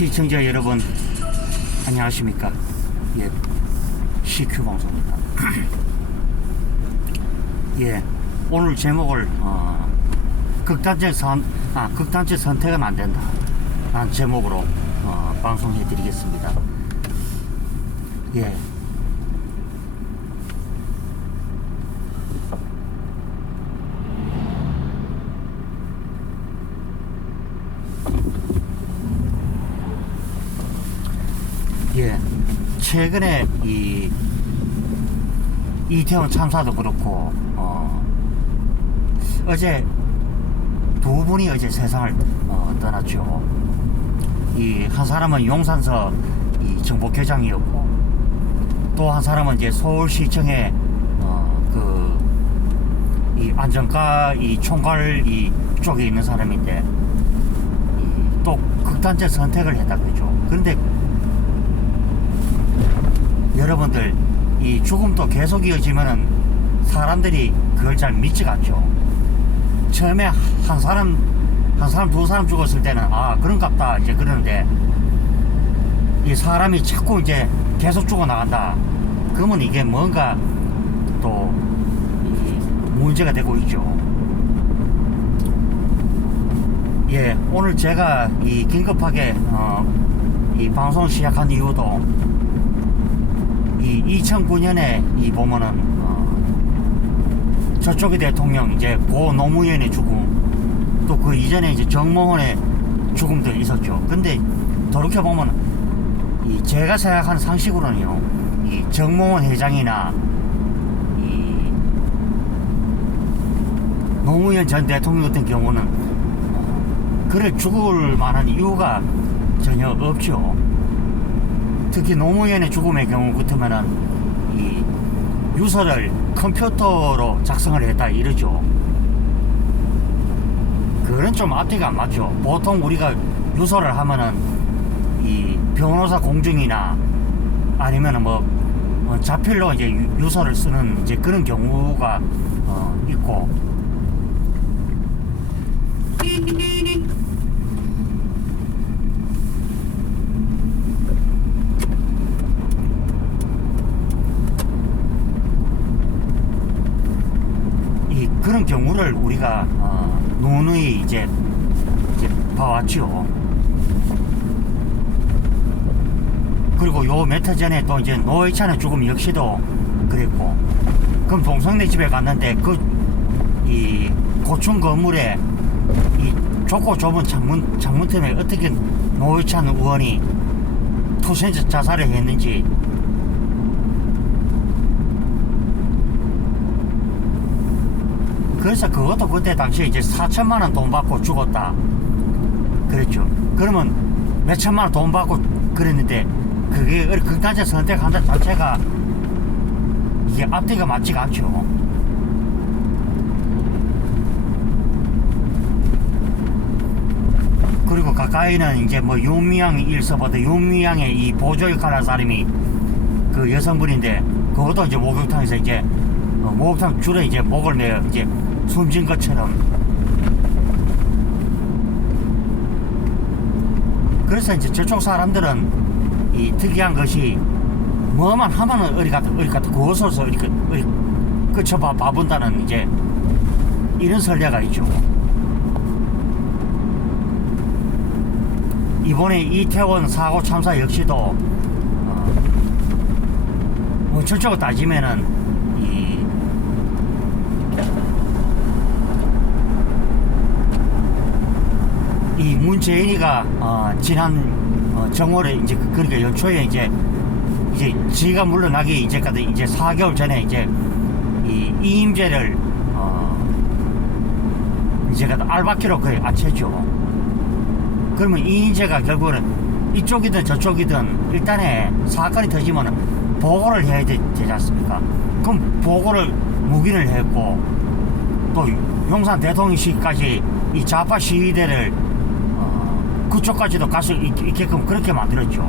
시청자 여러분 안녕하십니까. 예, CQ 방송입니다. 예, 오늘 제목을 극단적 선택은 안 된다 라는 제목으로 방송해 드리겠습니다. 예. 예, 최근에 이태원 참사도 그렇고 어제 두 분이 어제 세상을 떠났죠. 한 사람은 용산서 정보회장이었고 또 한 사람은 이제 서울시청의 안전과 총괄 쪽에 있는 사람인데 또 극단적 선택을 했다 그러죠. 그런데 여러분들 이 죽음도 계속 이어지면은 사람들이 그걸 잘 믿지가 않죠. 처음에 한 사람 두 사람 죽었을 때는 그런갑다 이제 그러는데 이 사람이 자꾸 이제 계속 죽어나간다 그러면 이게 뭔가 또 문제가 되고 있죠. 예, 오늘 제가 긴급하게 이 방송을 시작한 이유도 2009년에 보면은 저쪽의 대통령 이제 고 노무현의 죽음 또 그 이전에 이제 정몽원의 죽음도 있었죠. 근데 돌이켜보면 제가 생각하는 상식으로는요, 정몽원 회장이나 노무현 전 대통령 같은 경우는 그를 죽을 만한 이유가 전혀 없죠. 특히 노무현의 죽음의 경우 같으면은 유서를 컴퓨터로 작성을 했다 이러죠. 그건 좀 앞뒤가 안 맞죠. 보통 우리가 유서를 하면은 변호사 공증이나 아니면은 자필로 이제 유서를 쓰는 이제 그런 경우가 있고 그런 경우를 우리가 누누이 이제 봐왔죠. 그리고 요 몇 해 전에 또 이제 노회찬의 죽음 역시도 그랬고, 그럼 동성내 집에 갔는데 고층 건물에 좁고 좁은 창문 때문에 어떻게 노회찬 의원이 투신 자살을 했는지 그래서 그것도 그때 당시에 이제 4천만원 돈 받고 죽었다 그랬죠. 그러면 몇 천만원 돈 받고 그랬는데 그게 극단적 선택한다 자체가 이게 앞뒤가 맞지가 않죠. 그리고 가까이는 이제 윤미향 일서보다 윤미향의 이 보조 역할한 사람이 그 여성분인데 그것도 이제 목욕탕에서 이제 목욕탕 줄에 이제 목을 매어 이제 숨진 것처럼. 그래서 이제 저쪽 사람들은 특이한 것이 뭐만 하면은 어리 같아 그것으로서 그쳐 봐본다는 이제 이런 설례가 있죠. 이번에 이태원 사고 참사 역시도 저쪽으로 따지면은 문재인이가 지난 정월에 이제 그러니까 연초에 이제 지가 물러나기 이제까지 이제 4개월 전에 이제 이임제를 이제가 알바키로 거의 안채죠. 그러면 이임제가 결국은 이쪽이든 저쪽이든 일단에 사건이 터지면 보고를 해야 되지 않습니까? 그럼 보고를 묵인을 했고 또 용산 대통령실까지 이 좌파 시위대를 그쪽까지도 갈 수 있게끔 그렇게 만들었죠.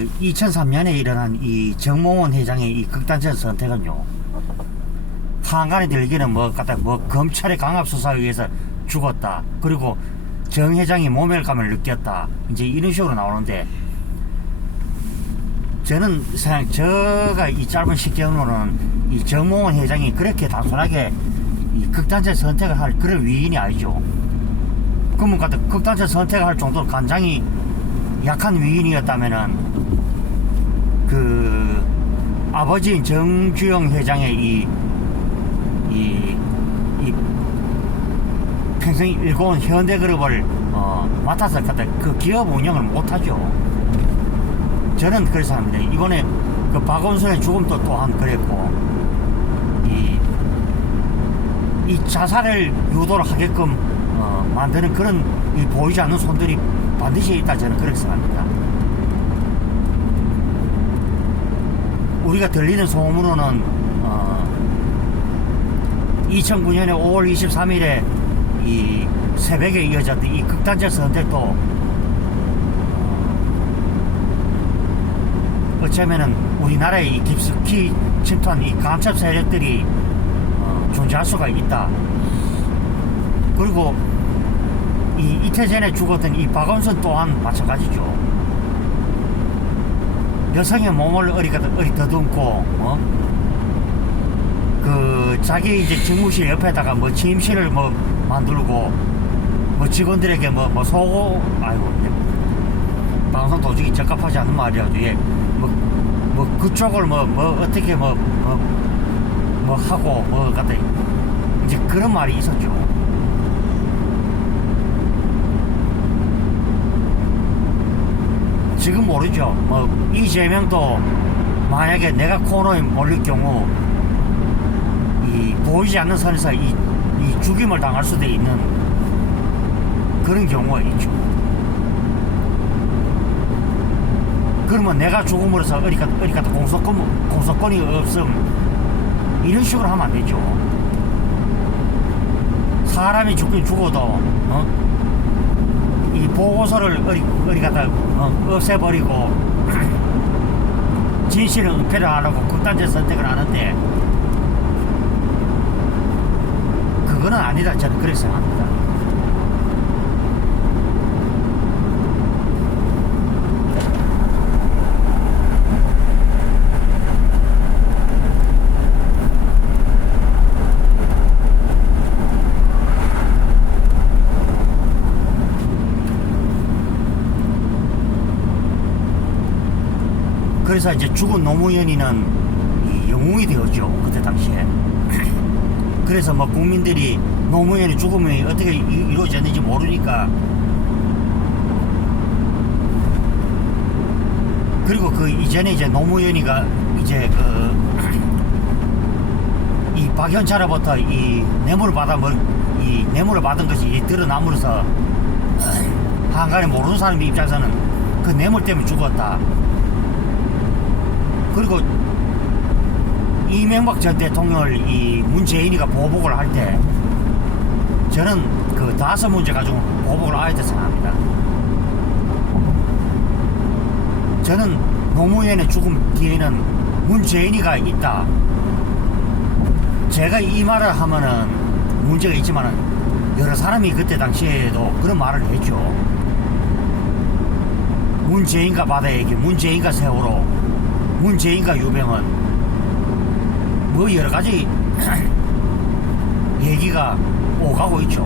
그 2003년에 일어난 이 정몽원 회장의 이 극단적 선택은요, 한간에 들기는 뭐 갖다 뭐 검찰의 강압 수사에 의해서 죽었다, 그리고 정 회장이 모멸감을 느꼈다, 이제 이런 식으로 나오는데, 저는 제가 이 짧은 시경으로는 이 정몽원 회장이 그렇게 단순하게 이 극단적 선택을 할 그런 위인이 아니죠. 그러면 갖다 극단적 선택을 할 정도로 간장이 약한 위인이었다면은 그 아버지인 정주영 회장의 이 평생 일궈온 현대그룹을 맡아서 갖다 그 기업 운영을 못하죠. 저는 그래서 합니다. 이번에 그 박원순의 죽음도 또한 그랬고, 이 자살을 유도를 하게끔 만드는 그런 이 보이지 않는 손들이 반드시 있다, 저는 그렇게 생각합니다. 우리가 들리는 소문으로는 2009년에 5월 23일에 이 새벽에 이어졌던 이 극단적 선택도 어쩌면은 우리나라에 이 깊숙이 침투한 이 간첩 세력들이 존재할 수가 있다. 그리고 이틀 전에 죽었던 이 박원순 또한 마찬가지죠. 여성의 몸을 어리 더듬고 그 자기 이제 직무실 옆에다가 뭐 침실을 뭐 만들고 뭐 직원들에게 뭐 소고, 아이고 방송 도저히 적합하지 않은 말이라도 뭐 그쪽을 뭐 어떻게 뭐 하고 뭐 같다, 이제 그런 말이 있었죠. 지금 모르죠. 뭐 이재명도 만약에 내가 코너에 몰릴 경우 이 보이지 않는 선에서 이 죽임을 당할 수도 있는 그런 경우가 있죠. 그러면 내가 죽음으로써 어디 갔다 공소권이 없음, 이런 식으로 하면 안 되죠. 사람이 죽긴 죽어도 이 보고서를 어디 갖다 없애버리고 진실을 은폐를 안 하고 극단적 선택을 하는데, 그거는 아니다, 저는 그렇게 생각합니다. 그래서 이제 죽은 노무현이는 영웅이 되었죠, 그때 당시에. 그래서 뭐 국민들이 노무현의 죽음이 어떻게 이루어졌는지 모르니까, 그리고 그 이전에 이제 노무현이가 이제 이 박현차로부터 이 뇌물을 받은 것이 드러남으로써 한간에 모르는 사람 입장에서는 그 뇌물 때문에 죽었다. 그리고 이명박 전 대통령을 이 문재인이가 보복을 할 때, 저는 그 5문제 가지고 보복을 안 했다 생각합니다. 저는 노무현의 죽음 뒤에는 문재인이가 있다. 제가 이 말을 하면은 문제가 있지만은 여러 사람이 그때 당시에도 그런 말을 했죠. 문재인과 바다에게, 문재인과 세월호, 문재인과 유병헌, 뭐 여러가지 얘기가 오가고 있죠.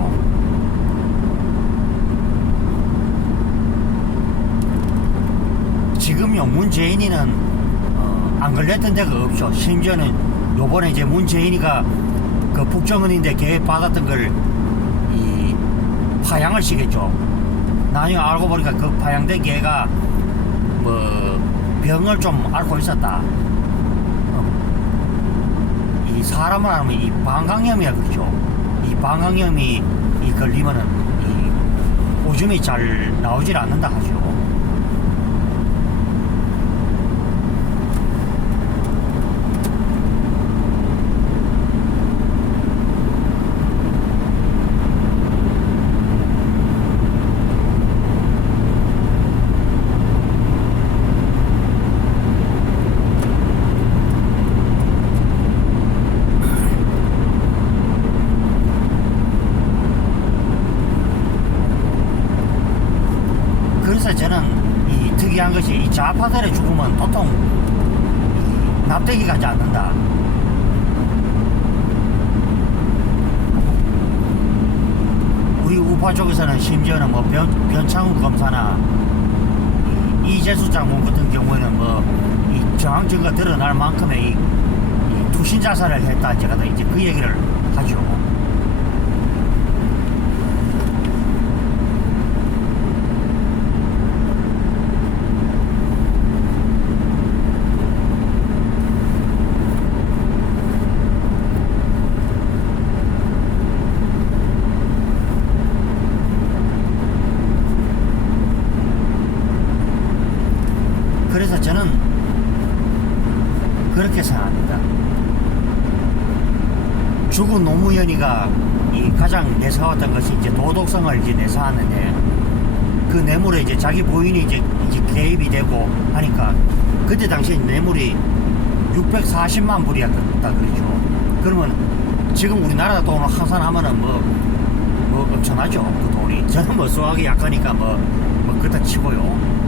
지금요, 문재인이는 안 걸렸던 데가 없죠. 심지어는 요번에 이제 문재인이가 그 북정은인데 계획 받았던 걸 이 파양을 시켰죠. 나중에 알고 보니까 그 파양된 걔가 뭐 병을 좀 앓고 있었다. 이 사람을 하면 이 방광염이라 그러죠. 이 방광염이 걸리면은 이 오줌이 잘 나오질 않는다 하죠. 그래서 저는 이 특이한 것이 이 좌파들의 죽음은 보통 납득이 가지 않는다. 우리 우파 쪽에서는 심지어는 뭐 변창훈 검사나 이재수 장군 같은 경우에는 뭐 이 정황 증거 드러날 만큼의 이 투신 자살을 했다 제가 이제 그 얘기를 하죠. 그래서 저는 그렇게 생각합니다. 죽은 노무현이가 이 가장 내세웠던 것이 이제 도덕성을 이제 내세웠는데 그 뇌물에 이제 자기 부인이 이제 개입이 되고 하니까 그때 당시에 뇌물이 640만 불이었다 그러죠. 그러면 지금 우리나라 돈을 환산하면은 뭐 엄청나죠 그 돈이. 저는 뭐 수학이 약하니까 뭐 그렇다 치고요.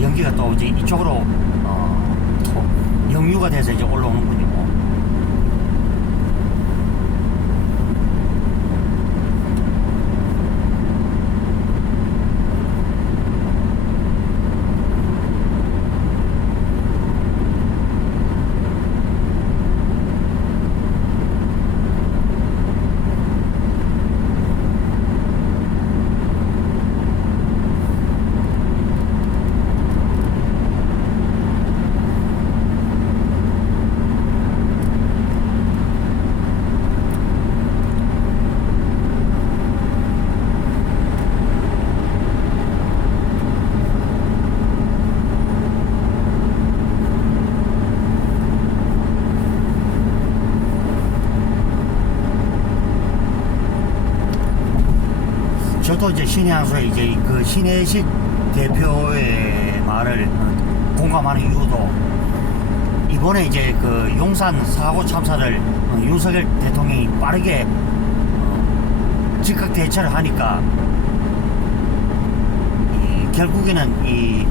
연기가 또 이제 이쪽으로 또 역류가 돼서 이제 올라오는군요. 저도 이제 신의 한 수에 이제 그 신혜식 대표의 말을 공감하는 이유도 이번에 이제 그 용산 사고 참사를 윤석열 대통령이 빠르게 즉각 대처를 하니까 결국에는 이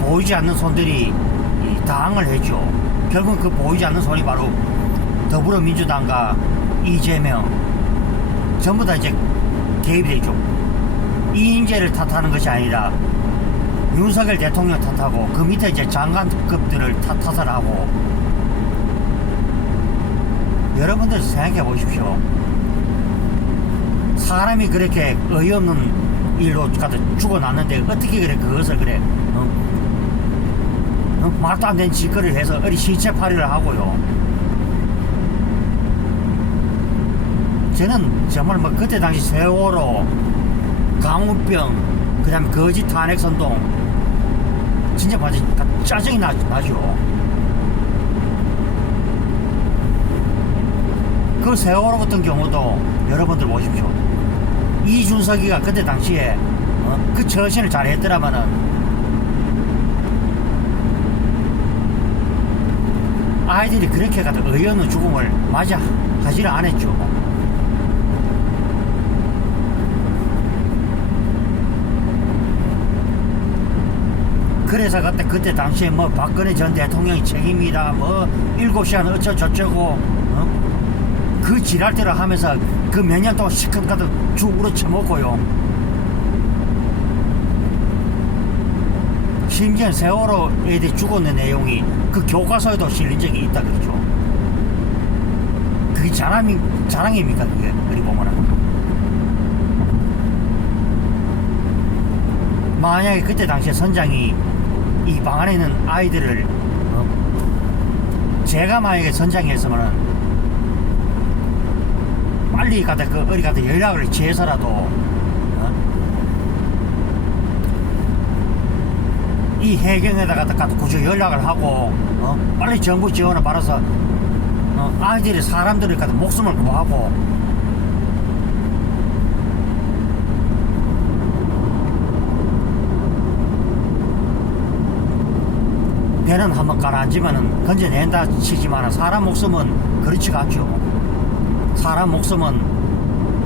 보이지 않는 손들이 당을 했죠. 결국 그 보이지 않는 손이 바로 더불어민주당과 이재명 전부 다 이제 개입이 되죠. 이인재를 탓하는 것이 아니라 윤석열 대통령 탓하고 그 밑에 이제 장관급들을 탓을 하고. 여러분들 생각해 보십시오. 사람이 그렇게 어이없는 일로 가서 죽어났는데 어떻게 그래 그것을 그래 말도 안 되는 짓거리를 해서 어디 시체팔이를 하고요. 저는 정말 뭐 그때 당시 세월호, 강우병, 그 다음에 거짓 탄핵선동 진짜 짜증이 나죠. 그 세월호 같은 경우도 여러분들 보십시오. 이준석이가 그때 당시에 그 처신을 잘 했더라면은 아이들이 그렇게 가도 어이없는 죽음을 맞이하지를 않았죠. 그래서 그때 당시에 뭐 박근혜 전 대통령이 책임이다, 뭐 7시간 어쩌저쩌고, 그 지랄대로 하면서 그 몇 년 동안 시컷 가도 죽으로 처먹고요. 심지어 세월호 애들이 죽었는 내용이 그 교과서에도 실린 적이 있다 그러죠. 그게 자랑입니까 그게? 그리 보면은 만약에 그때 당시에 선장이 이 방 안에 있는 아이들을 제가 만약에 선장이었으면은 빨리 가다 어디 가다 연락을 취해서라도 이 해경에다가 구조 연락을 하고 빨리 정부 지원을 받아서 아이들이 사람들을 갖다 목숨을 구하고 배는 한번 가라앉으면 건져낸다 치지만 사람 목숨은 그렇지가 않죠. 사람 목숨은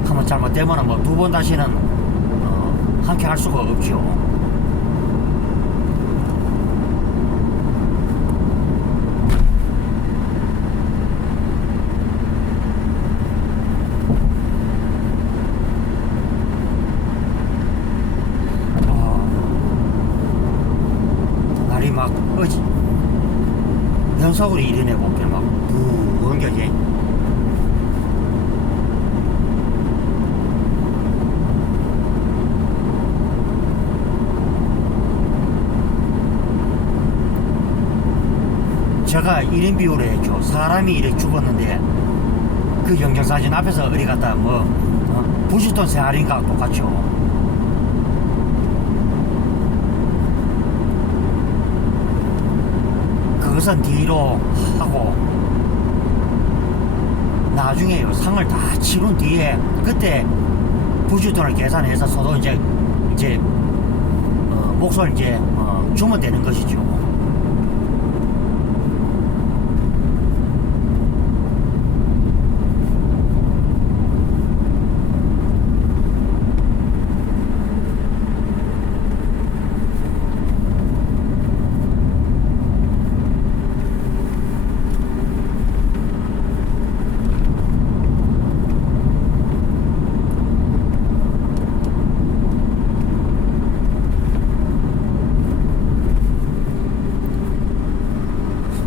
한번 잘못되면 뭐 두 번 다시는 함께 할 수가 없죠. 날이 막 어지 연속으로 이르네 볼게 막 부은 게지. 제가 1인 비유를 했죠. 사람이 이렇게 죽었는데 그 영정사진 앞에서 어디 갔다 뭐 부주던 새알인가 똑같죠. 그것은 뒤로 하고 나중에요 상을 다 치른 뒤에 그때 부주돈을 계산해서 서도 이제 몫을 이제 주면 되는 것이죠.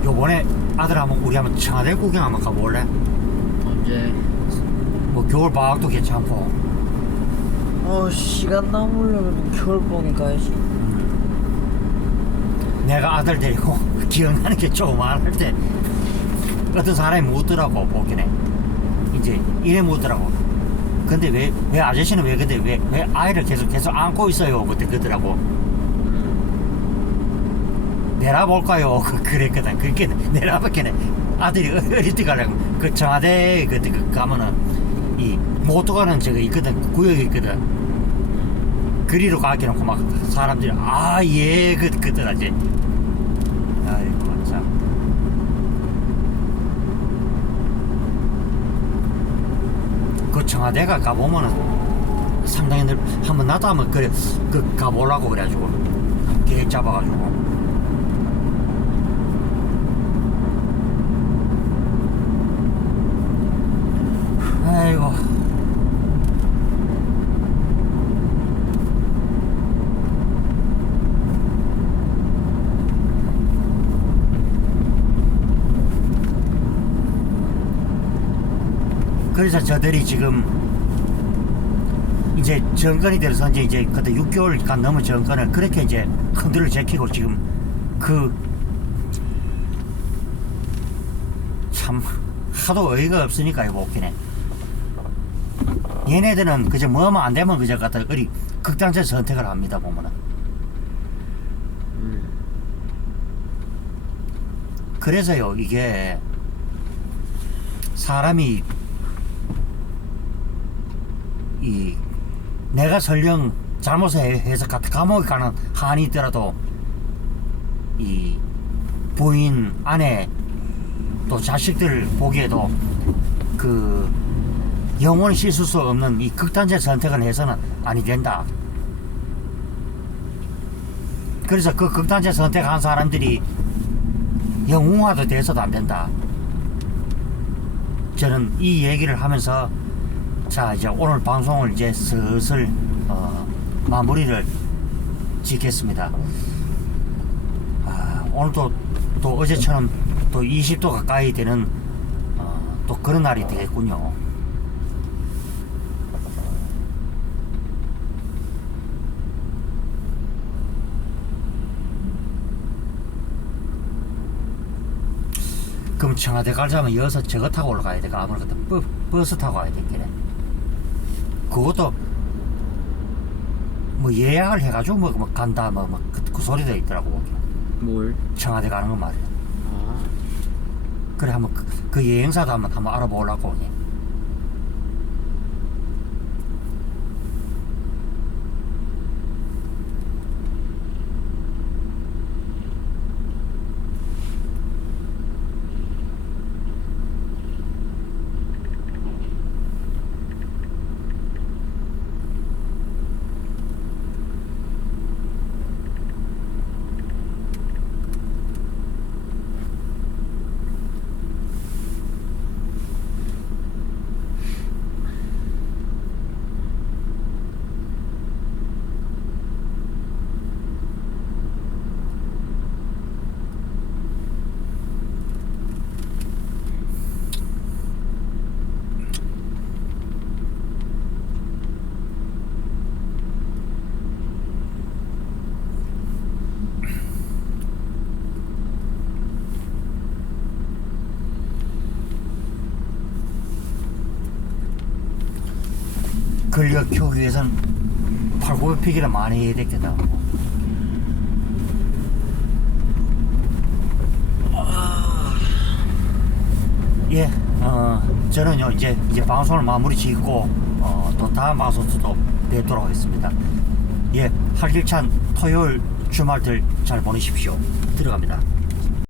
요번에 아들 한번 우리 한번 청와대 구경 한번 가볼래? 언제? 뭐 겨울 방학도 괜찮고. 시간 남으려면 겨울방에 가야지. 내가 아들 데리고 기억나는 게 조금 많을 때 어떤 사람이 묻더라고 보기네. 이제 이래 묻더라고. 근데 왜 아저씨는 왜 근데 왜 아이를 계속 안고 있어요? 그때 그러더라고. 내려볼까요? 그랬거든. 그렇게 내려볼게네. 아들이 어릴 때 가려고 그 청와대 그때 가면은 이 못 들어가는 저거 있거든. 구역이 있거든. 그리로 가게 놓고 막 사람들이 예 그더라지. 아이고 참. 그 청와대가 가보면은 상당히 한번 나도 한번 그래 가보려고 그래가지고 계획 잡아가지고. 아이고. 그래서 저들이 지금 이제 정권이 들어서 이제 그때 6개월간 넘은 정권을 그렇게 이제 흔들어 제키고 지금 참 하도 어이가 없으니까 이거 웃기네. 얘네들은 그저 뭐만 안 되면 그저 갖다 어리 극단적 선택을 합니다 보면은. 그래서요 이게 사람이 내가 설령 잘못해서 감옥에 가는 한이 있더라도 이 부인 아내 또 자식들 보기에도 그 영원히 씻을 수 없는 이 극단적 선택을 해서는 아니 된다. 그래서 그 극단적 선택한 사람들이 영웅화도 돼서도 안 된다. 저는 이 얘기를 하면서 자 이제 오늘 방송을 이제 슬슬 마무리를 짓겠습니다. 오늘도 또 어제처럼 또 20도 가까이 되는 또 그런 날이 되겠군요. 그럼 청와대 가려면 여기서 저거 타고 올라가야 되가 아무래도 버스 타고 가야 되겠네. 그것도 뭐 예약을 해가지고 뭐 간다 그 소리도 있더라고. 뭘? 청와대 가는 거 말이야. 그래 한번 그 여행사도 한번 알아보려고. 권리가 키우기 위해서는 8,900피기를 많이 해야 되겠다. 예, 저는요 이제 방송을 마무리 짓고 또 다음 방송도 뵙도록 하겠습니다. 예, 활기찬 토요일 주말들 잘 보내십시오. 들어갑니다.